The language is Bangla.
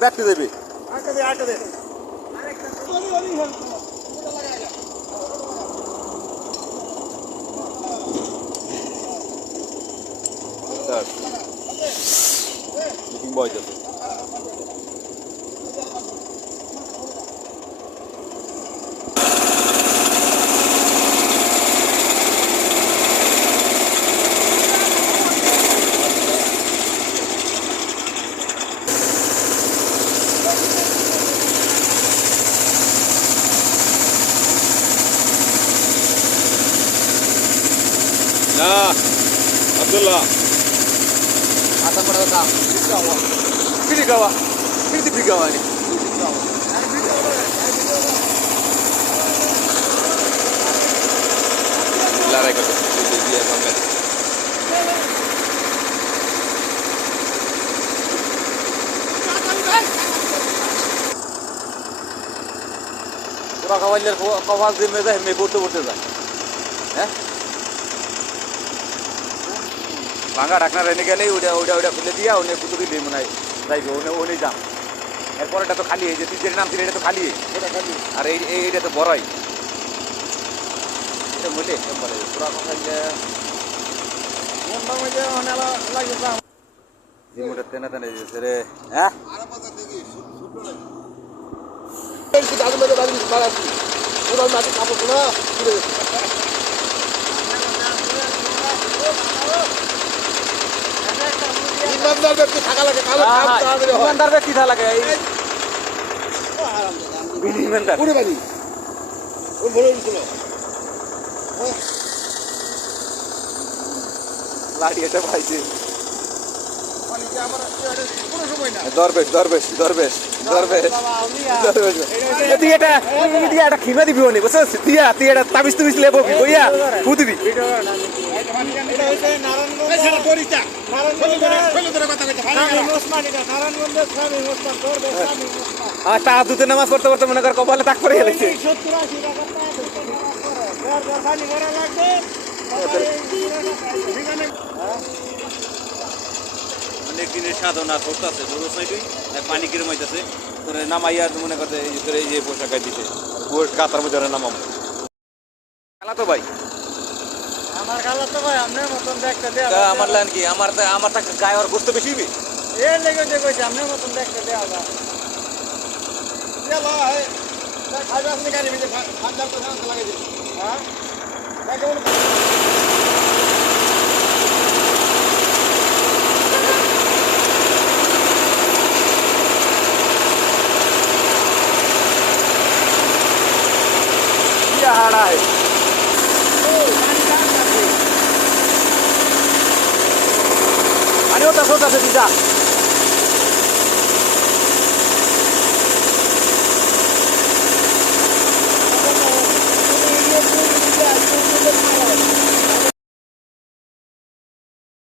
ব্যাটকে দেবে মিটিং বয় যাবে না আব্দুল্লাহ आता पड़ा था फिर गावा फिर दी गावा ने लड़ाई करते दिया मंगल पूरा कवालियर कवाल दिन में जाए मैं बोलते जाए हैं ভাঙা ঢাকনা রেনে গেলেই ওটা ওটা ওটা খুলে দিয়া ওনে কুতুকি দিয়ে মনে হয় যাইবে ওনে যাম এরপর এটা তো খালি এই যে তুই যেটা নাম ছিল এটা তো খালি আর এইটা তো বড়াই এটা বলে বলে পুরা কথা জিমোটা তেনা তেনা দিয়েছে রে হ্যাঁ ईमानदार व्यक्ति থাকা লাগে কালো ईमानदार व्यक्ति থাকা লাগে ईमानदार পুরো বাড়ি ও বলে দিছিল লাড়ি এটা পাইছে মানে কি আমার পুরো সময় না দরবেশ দরবেশ দরবেশ দরবেশ দরবেশ তুই এটা খিমা দিবি ওনে বুঝছিস তুই এটা তাবিজ তুবিজ লেবো কইয়া কু দিবি এটা হইছে নারায়ণগঞ্জ এছাড়া পরিচা নারায়ণগঞ্জ কথা কইতে নারায়ণগঞ্জ ওসমান এটা নারায়ণগঞ্জের স্বামী ওসমান দরবেশ স্বামী ওসমান আর তা দুতে নামাজ পড়তে পড়তে মনে কর কপালে তাক করে গেছে 70-80 টাকা ঘর পানি ভরা লাগবে অনেক দিনের সাধনা করতেছে বুঝছ নাই তুই পানি কিরম হইতেছে তোর নামাইয়া মনে করতে এই যে তোর এই যে পোশাক দিতে ওর কাতার মধ্যে নামাম খেলা তো ভাই আমার খালা তো ভাই আমনের মতন দেখতে দেয়া আমার লাইন কি আমার তা গায়ে আর গোস্ত বেশি হইবে এর লেগে যে কইছে আমনের মতন দেখতে দেয়া যা চলো এই খাইবে আপনি গাড়ি ভিতরে খাদ্য তো সাথে লাগাই দিন হ্যাঁ কেমন हाड़ा है अरे होता से दीजा